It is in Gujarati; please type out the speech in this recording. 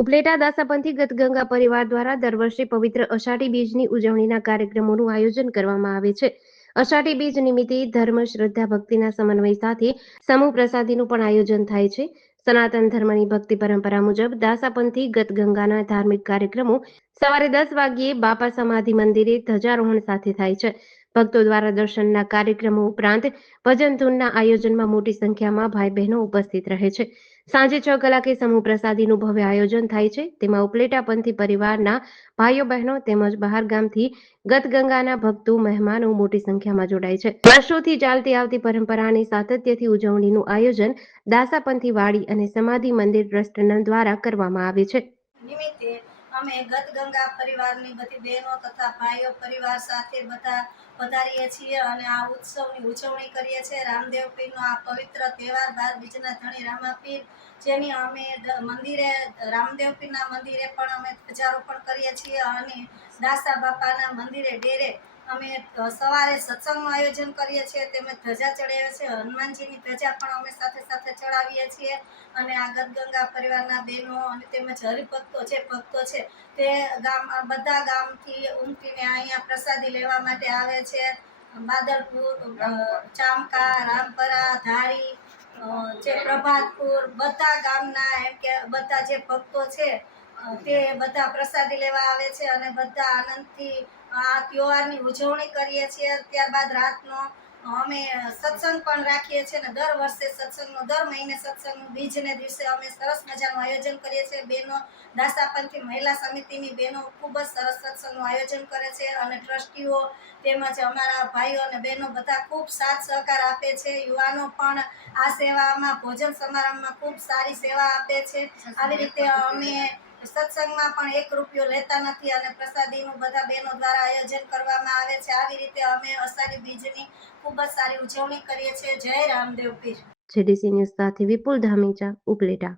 ઉપલેટા દાસાપંથી ગતગંગા પરિવાર દ્વારા દર વર્ષે પવિત્ર અષાઢી બીજની ઉજવણીના કાર્યક્રમોનું આયોજન કરવામાં આવે છે. અષાઢી બીજ નિમિત્તે ધર્મ, શ્રદ્ધા, ભક્તિના સમન્વય સાથે સમૂહ પ્રસાદીનું પણ આયોજન થાય છે. સનાતન ધર્મની ભક્તિ પરંપરા મુજબ દાસાપંથી ગતગંગાના ધાર્મિક કાર્યક્રમો સવારે 10 વાગ્યે બાપા સમાધિ મંદિરે ધ્વજારોહણ સાથે થાય છે. ભક્તો દ્વારા દર્શનના કાર્યક્રમો ઉપરાંત ભજન ધૂનના આયોજનમાં મોટી સંખ્યામાં ભાઈ બહેનો ઉપસ્થિત રહે છે. સાંજે 6 કલાકે સમૂહ પ્રસાદીનું ભવ્ય આયોજન થાય છે. તેમાં ઉપલેટા પંથી પરિવારના ભાઈઓ બહેનો તેમજ બહાર ગામથી ગતગંગાના ભક્તો મહેમાનો મોટી સંખ્યામાં જોડાય છે. વર્ષોથી ચાલતી આવતી પરંપરાની સાતત્યથી ઉજવણીનું આયોજન દાસાપંથી વાડી અને સમાધિ મંદિર ટ્રસ્ટના દ્વારા કરવામાં આવે છે. નિમિત્તે અમે ગતગંગા પરિવારની બધી બહેનો તથા ભાઈઓ પરિવાર સાથે બધા પધારીએ છીએ અને આ ઉત્સવની ઉજવણી કરીએ છીએ. રામદેવ પીરનો આ પવિત્ર તહેવાર 12 બીજના ધણી રામાપીર જેની અમે મંદિરે રામદેવ પીરના મંદિરે પણ અમે ધ્વજારોપણ કરીએ છીએ અને દાસા બાપાના મંદિરે ડેરે અમે સવારે સત્સંગનું આયોજન કરીએ છીએ. તેમજ ધજા ચડાવીએ છીએ. હનુમાનજીની ધજા પણ અમે સાથે સાથે ચડાવીએ છીએ અને આ ગતગંગા પરિવારના બહેનો અને તેમજ હરિભક્તો જે ભક્તો છે તે બધા ગામથી ઉમટીને અહીંયા પ્રસાદી લેવા માટે આવે છે. બાદલપુર, ચામકા, રામપરા, ધારી, જે પ્રભાતપુર બધા ગામના એમ કે બધા જે ભક્તો છે તે બધા પ્રસાદી લેવા આવે છે અને બધા આનંદથી આ તહેવારની ઉજવણી કરીએ છીએ. ત્યારબાદ રાતનો અમે સત્સંગ પણ રાખીએ છીએ અને દર વર્ષે દર મહિને સત્સંગનું બીજને દિવસે અમે સરસ મજાનું આયોજન કરીએ છીએ. બહેનો દાસાપંથી મહિલા સમિતિની બહેનો ખૂબ જ સરસ સત્સંગનું આયોજન કરે છે અને ટ્રસ્ટીઓ તેમજ અમારા ભાઈઓ અને બહેનો બધા ખૂબ સાથ સહકાર આપે છે. યુવાનો પણ આ સેવામાં ભોજન સમારંભમાં ખૂબ સારી સેવા આપે છે. આવી રીતે અમે સત્સંગમાં પણ 1 રૂપિયો લેતા નથી અને પ્રસાદીનું બધા બહેનો દ્વારા આયોજન કરવામાં આવે છે. આવી રીતે અમે અષાઢી બીજની ખૂબ જ સારી ઉજવણી કરીએ છીએ. જય રામદેવ પીર. જેડીસી ન્યૂઝ સાથે વિપુલ ધામીચા, ઉપલેટા.